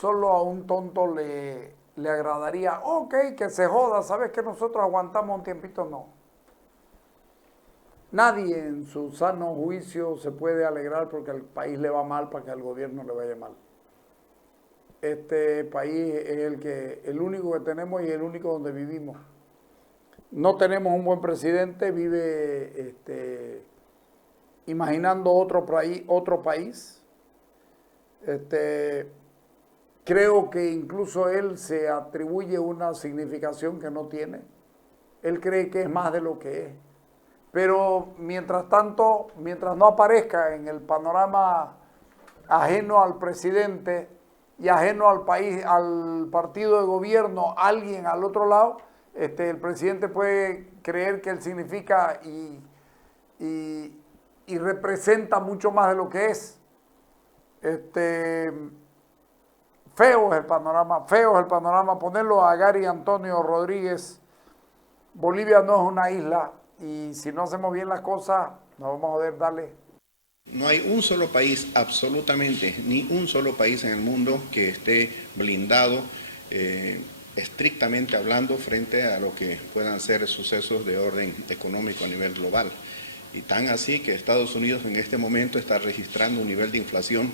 solo a un tonto le agradaría, ok, que se joda, sabes que nosotros aguantamos un tiempito, no. Nadie en su sano juicio se puede alegrar porque al país le va mal para que al gobierno le vaya mal. Este país es el único que tenemos y el único donde vivimos. No tenemos un buen presidente, vive imaginando otro país. Este, creo que incluso él se atribuye una significación que no tiene. Él cree que es más de lo que es. Pero mientras tanto, mientras no aparezca en el panorama ajeno al presidente y ajeno al país, al partido de gobierno, alguien al otro lado, el presidente puede creer que él significa y representa mucho más de lo que es. Feo es el panorama. Ponerlo a Gary Antonio Rodríguez, Bolivia no es una isla y si no hacemos bien las cosas, nos vamos a poder darle. No hay un solo país, absolutamente, ni un solo país en el mundo que esté blindado estrictamente hablando frente a lo que puedan ser sucesos de orden económico a nivel global. Y tan así que Estados Unidos en este momento está registrando un nivel de inflación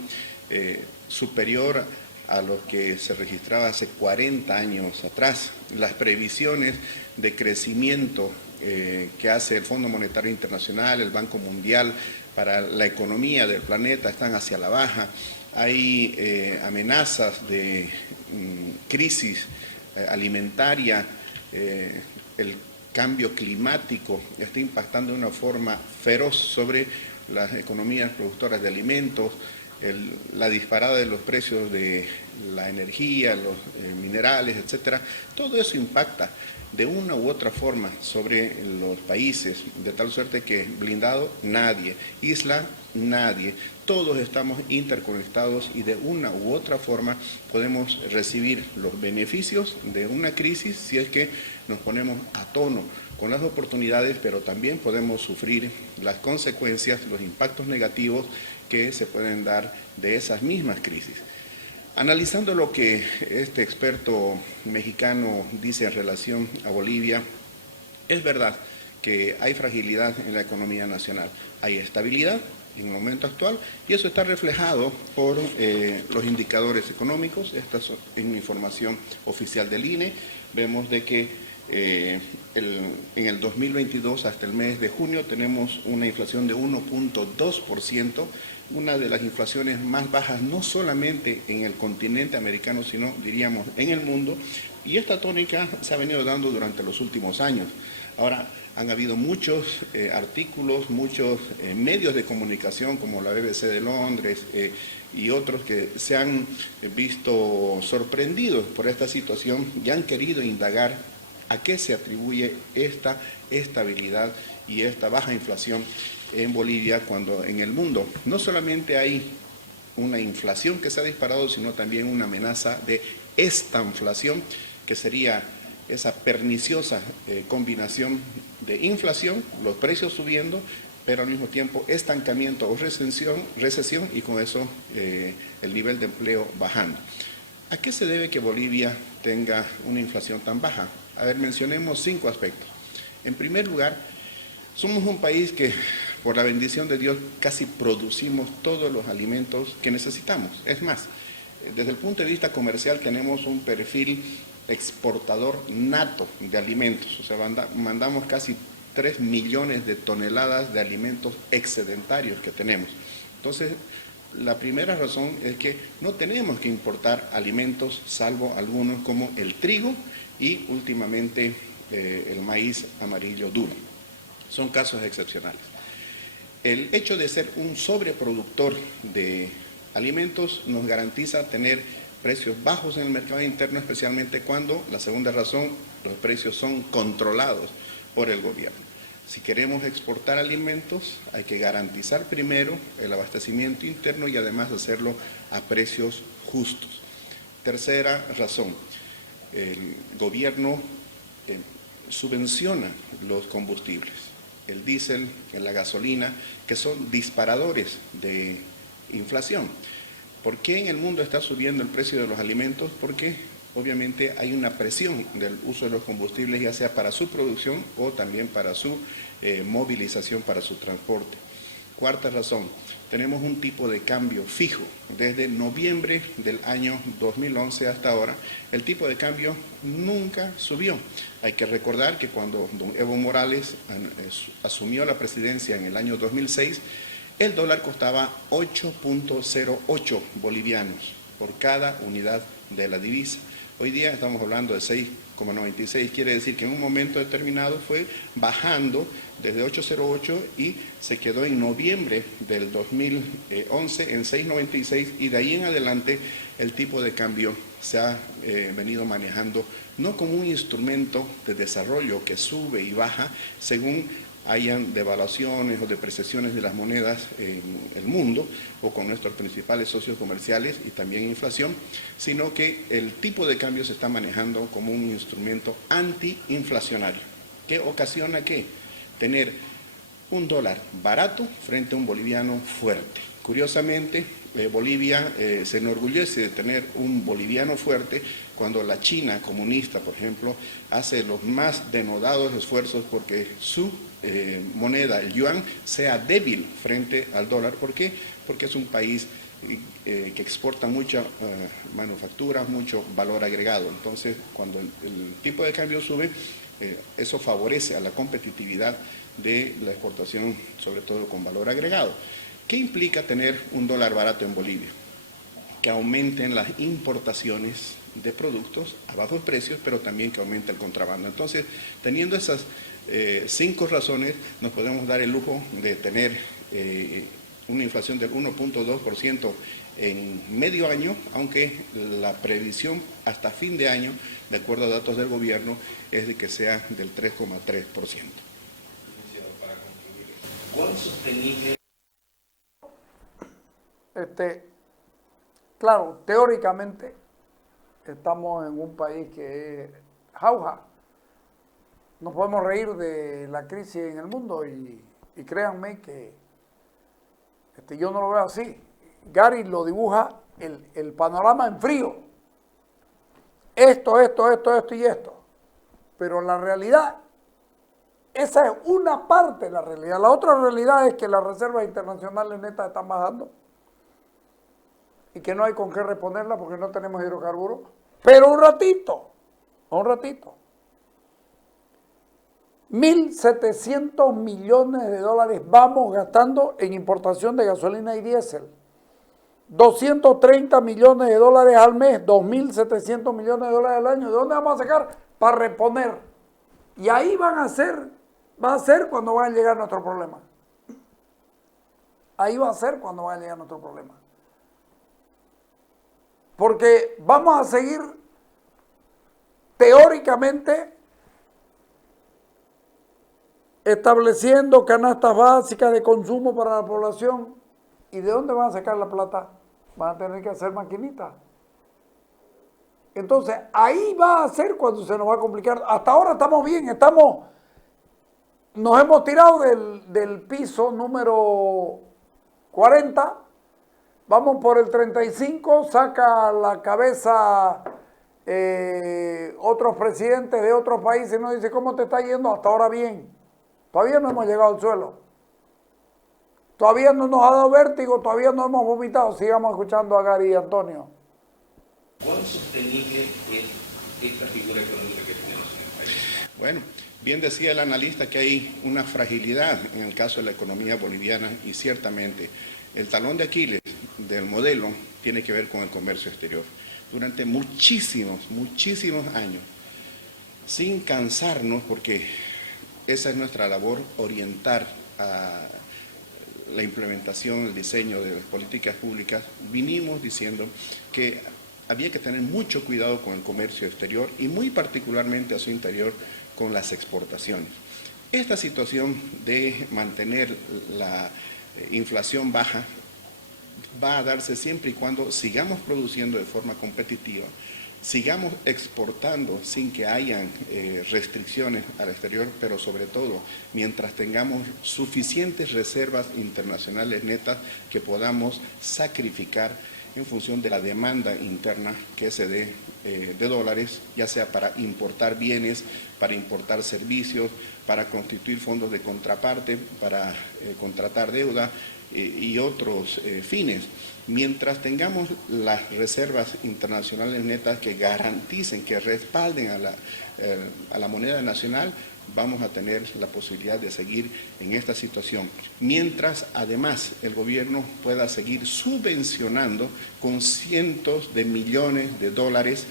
superior a lo que se registraba hace 40 años atrás. Las previsiones de crecimiento que hace el Fondo Monetario Internacional, el Banco Mundial, para la economía del planeta están hacia la baja. Hay amenazas de crisis alimentaria, el cambio climático está impactando de una forma feroz sobre las economías productoras de alimentos, la disparada de los precios de la energía, los minerales, etcétera. Todo eso impacta de una u otra forma sobre los países, de tal suerte que blindado nadie, isla nadie, todos estamos interconectados y de una u otra forma podemos recibir los beneficios de una crisis si es que nos ponemos a tono con las oportunidades, pero también podemos sufrir las consecuencias, los impactos negativos que se pueden dar de esas mismas crisis. Analizando lo que este experto mexicano dice en relación a Bolivia, es verdad que hay fragilidad en la economía nacional, hay estabilidad en el momento actual y eso está reflejado por los indicadores económicos. Esta es una información oficial del INE. Vemos de que en el 2022 hasta el mes de junio tenemos una inflación de 1.2%, una de las inflaciones más bajas no solamente en el continente americano, sino diríamos en el mundo, y esta tónica se ha venido dando durante los últimos años. Ahora, han habido muchos artículos, muchos medios de comunicación como la BBC de Londres y otros que se han visto sorprendidos por esta situación y han querido indagar a qué se atribuye esta estabilidad y esta baja inflación en Bolivia, cuando en el mundo no solamente hay una inflación que se ha disparado, sino también una amenaza de estanflación, que sería esa perniciosa combinación de inflación, los precios subiendo, pero al mismo tiempo estancamiento o recesión y con eso el nivel de empleo bajando. ¿A qué se debe que Bolivia tenga una inflación tan baja? A ver, mencionemos 5 aspectos. En primer lugar, somos un país que, por la bendición de Dios, casi producimos todos los alimentos que necesitamos. Es más, desde el punto de vista comercial tenemos un perfil exportador nato de alimentos. O sea, mandamos casi 3 millones de toneladas de alimentos excedentarios que tenemos. Entonces, la primera razón es que no tenemos que importar alimentos, salvo algunos como el trigo y últimamente el maíz amarillo duro. Son casos excepcionales. El hecho de ser un sobreproductor de alimentos nos garantiza tener precios bajos en el mercado interno, especialmente cuando, la segunda razón, los precios son controlados por el gobierno. Si queremos exportar alimentos, hay que garantizar primero el abastecimiento interno y además hacerlo a precios justos. Tercera razón, el gobierno subvenciona los combustibles, el diésel, la gasolina, que son disparadores de inflación. ¿Por qué en el mundo está subiendo el precio de los alimentos? Porque obviamente hay una presión del uso de los combustibles, ya sea para su producción o también para su movilización, para su transporte. Cuarta razón, tenemos un tipo de cambio fijo. Desde noviembre del año 2011 hasta ahora, el tipo de cambio nunca subió. Hay que recordar que cuando don Evo Morales asumió la presidencia en el año 2006, el dólar costaba 8.08 bolivianos por cada unidad de la divisa. Hoy día estamos hablando de 6,96, quiere decir que en un momento determinado fue bajando desde 8.08 y se quedó en noviembre del 2011 en 6.96 y de ahí en adelante el tipo de cambio se ha venido manejando no como un instrumento de desarrollo que sube y baja según hayan devaluaciones o depreciaciones de las monedas en el mundo o con nuestros principales socios comerciales y también inflación, sino que el tipo de cambio se está manejando como un instrumento antiinflacionario. ¿Qué ocasiona qué? Tener un dólar barato frente a un boliviano fuerte. Curiosamente, Bolivia se enorgullece de tener un boliviano fuerte cuando la China comunista, por ejemplo, hace los más denodados esfuerzos porque su moneda, el yuan, sea débil frente al dólar. ¿Por qué? Porque es un país que exporta mucha manufactura, mucho valor agregado. Entonces, cuando el tipo de cambio sube, eso favorece a la competitividad de la exportación, sobre todo con valor agregado. ¿Qué implica tener un dólar barato en Bolivia? Que aumenten las importaciones de productos a bajos precios, pero también que aumente el contrabando. Entonces, teniendo esas 5 razones, nos podemos dar el lujo de tener una inflación del 1.2% en medio año, aunque la previsión hasta fin de año, de acuerdo a datos del gobierno, es de que sea del 3,3%. ¿Cuán sostenible? Claro, teóricamente estamos en un país que es jauja. Nos podemos reír de la crisis en el mundo y créanme que yo no lo veo así. Gary lo dibuja el panorama en frío. Esto y esto. Pero la realidad, esa es una parte de la realidad. La otra realidad es que las reservas internacionales netas están bajando y que no hay con qué reponerla porque no tenemos hidrocarburos. Pero un ratito. 1.700 millones de dólares vamos gastando en importación de gasolina y diésel. 230 millones de dólares al mes, 2.700 millones de dólares al año. ¿De dónde vamos a sacar? Para reponer. Y ahí va a ser cuando van a llegar nuestros problemas. Ahí va a ser cuando van a llegar nuestros problemas. Porque vamos a seguir teóricamente estableciendo canastas básicas de consumo para la población. ¿Y de dónde van a sacar la plata? Van a tener que hacer maquinitas. Entonces, ahí va a ser cuando se nos va a complicar. Hasta ahora estamos bien, nos hemos tirado del piso número 40, vamos por el 35, saca la cabeza otros presidentes de otros países y nos dice, ¿cómo te está yendo? Hasta ahora bien. Todavía no hemos llegado al suelo. Todavía no nos ha dado vértigo, todavía no hemos vomitado. Sigamos escuchando a Gary y Antonio. ¿Cuán sostenible es esta figura económica que tenemos en el país? Bueno, bien decía el analista que hay una fragilidad en el caso de la economía boliviana y ciertamente el talón de Aquiles del modelo tiene que ver con el comercio exterior. Durante muchísimos años, sin cansarnos, porque esa es nuestra labor, orientar a la implementación, el diseño de las políticas públicas, vinimos diciendo que había que tener mucho cuidado con el comercio exterior y muy particularmente a su interior con las exportaciones. Esta situación de mantener la inflación baja va a darse siempre y cuando sigamos produciendo de forma competitiva, sigamos exportando sin que hayan restricciones al exterior, pero sobre todo mientras tengamos suficientes reservas internacionales netas que podamos sacrificar en función de la demanda interna que se dé de dólares, ya sea para importar bienes, para importar servicios, para constituir fondos de contraparte, para contratar deuda y otros fines. Mientras tengamos las reservas internacionales netas que garanticen, que respalden a la moneda nacional, vamos a tener la posibilidad de seguir en esta situación. Mientras, además, el gobierno pueda seguir subvencionando con cientos de millones de dólares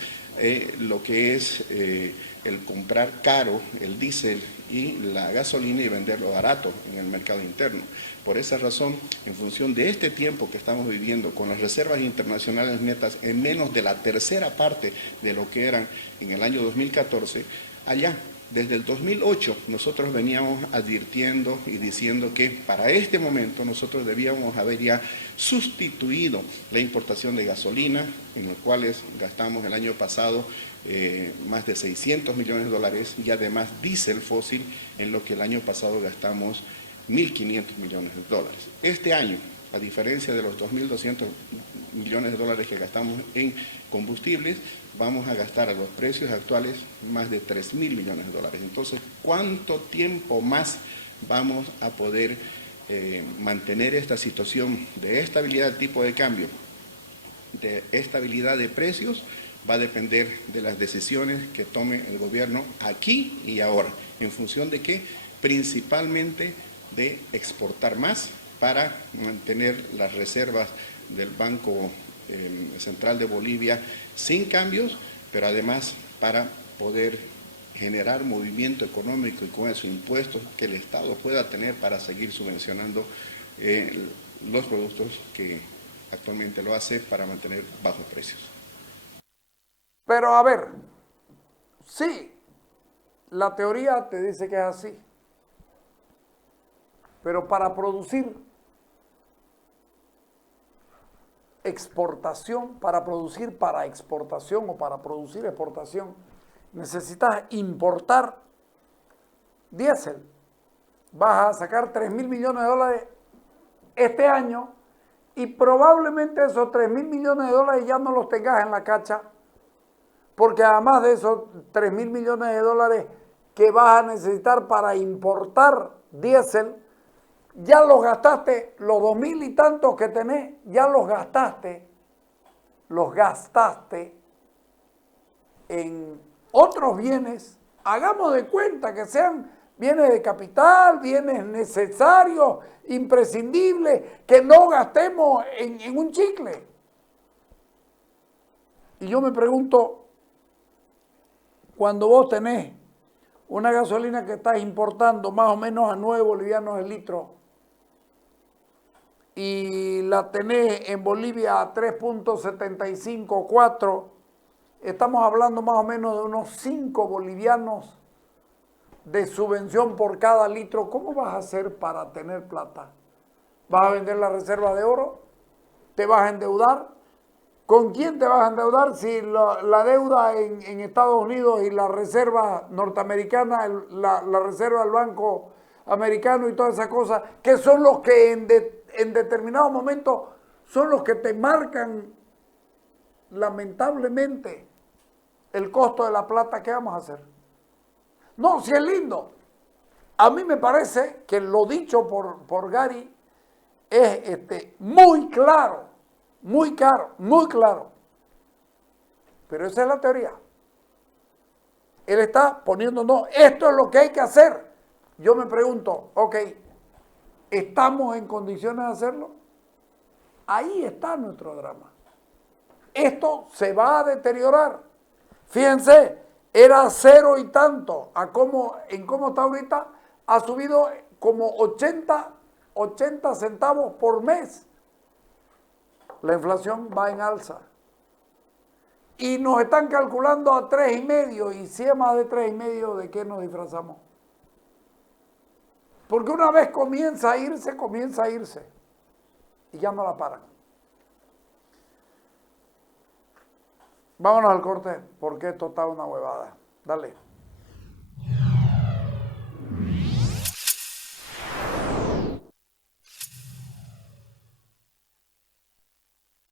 lo que es el comprar caro el diésel y la gasolina y venderlo barato en el mercado interno. Por esa razón, en función de este tiempo que estamos viviendo, con las reservas internacionales netas en menos de la tercera parte de lo que eran en el año 2014, allá, desde el 2008, nosotros veníamos advirtiendo y diciendo que para este momento nosotros debíamos haber ya sustituido la importación de gasolina, en los cuales gastamos el año pasado más de 600 millones de dólares, y además diésel fósil, en lo que el año pasado gastamos 1.500 millones de dólares. Este año, a diferencia de los 2.200 millones de dólares que gastamos en combustibles, vamos a gastar a los precios actuales más de 3.000 millones de dólares. Entonces, ¿cuánto tiempo más vamos a poder mantener esta situación de estabilidad de tipo de cambio, de estabilidad de precios? Va a depender de las decisiones que tome el gobierno aquí y ahora. ¿En función de qué? Principalmente de exportar más para mantener las reservas del Banco Central de Bolivia sin cambios, pero además para poder generar movimiento económico y con eso impuestos que el Estado pueda tener para seguir subvencionando los productos que actualmente lo hace para mantener bajos precios. Pero a ver, sí, la teoría te dice que es así, pero para producir exportación, para producir para exportación o para producir exportación, necesitas importar diésel. Vas a sacar 3.000 millones de dólares este año y probablemente esos 3.000 millones de dólares ya no los tengas en la cacha, porque además de esos 3.000 millones de dólares que vas a necesitar para importar diésel, ya los gastaste, los 2.000 y tantos que tenés, ya los gastaste en otros bienes. Hagamos de cuenta que sean bienes de capital, bienes necesarios, imprescindibles, que no gastemos en un chicle. Y yo me pregunto, cuando vos tenés una gasolina que estás importando más o menos a 9 bolivianos el litro, y la tenés en Bolivia a 3.75, 4, estamos hablando más o menos de unos 5 bolivianos de subvención por cada litro. ¿Cómo vas a hacer para tener plata? ¿Vas a vender la reserva de oro? ¿Te vas a endeudar? ¿Con quién te vas a endeudar si la deuda en Estados Unidos y la reserva norteamericana, la reserva del Banco Americano y todas esas cosas, que son los que en determinados momentos son los que te marcan lamentablemente el costo de la plata? ¿Qué vamos a hacer? No, si es lindo. A mí me parece que lo dicho por Gary es muy claro, muy claro. Pero esa es la teoría. Él está poniendo, no, esto es lo que hay que hacer. Yo me pregunto, ok, ¿estamos en condiciones de hacerlo? Ahí está nuestro drama. Esto se va a deteriorar. Fíjense, era 0 y tanto, en cómo está ahorita, ha subido como 80 centavos por mes. La inflación va en alza. Y nos están calculando a 3,5, y si es más de 3,5, ¿de qué nos disfrazamos? Porque una vez comienza a irse, y ya no la paran. Vámonos al corte, porque esto está una huevada. Dale.